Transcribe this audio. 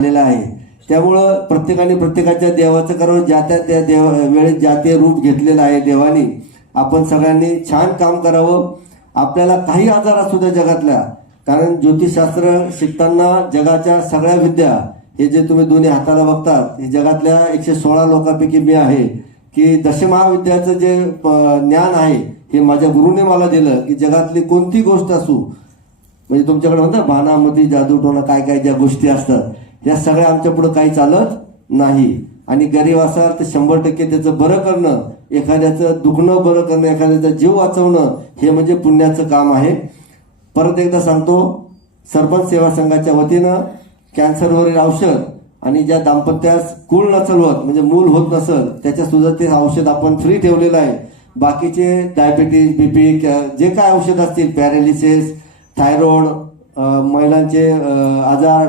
झालेला आहे. त्यामुळं प्रत्येकाने प्रत्येकाच्या देवाचं करावं ज्या त्या त्या देव वेळेत ज्या ते रूप घेतलेलं आहे देवाने आपण सगळ्यांनी छान काम करावं. आपल्याला काही आजार असू द्या जगातल्या. कारण ज्योतिषशास्त्र शिकताना जगाच्या सगळ्या विद्या हे जे तुम्ही दोन्ही हाताला बघतात हे जगातल्या एकशे सोळा लोकांपैकी मी आहे की दशमहाविद्याचं जे प- ज्ञान आहे हे माझ्या गुरुने मला दिलं की जगातली कोणती गोष्ट असू. म्हणजे तुमच्याकडे म्हणतात भानामती जादूटोना काय काय ज्या गोष्टी असतात या सगळ्या आमच्या पुढे काही चालत नाही. आणि गरीब असाल तर शंभर टक्के त्याचं बरं करणं एखाद्याचं दुखणं बरं करणं एखाद्याचा जीव वाचवणं हे म्हणजे पुण्याचं काम आहे. परत एकदा सांगतो सरपंच सेवा संघाच्या वतीनं कॅन्सरवरील औषध आणि ज्या दाम्पत्यास कुळ नसल होत म्हणजे मूल होत नसल त्याच्यासुद्धा ते औषध आपण फ्री ठेवलेलं आहे. बाकीचे डायबिटीज बीपी जे काय औषध असतील पॅरालिसिस थायरॉइड महिलांचे आजार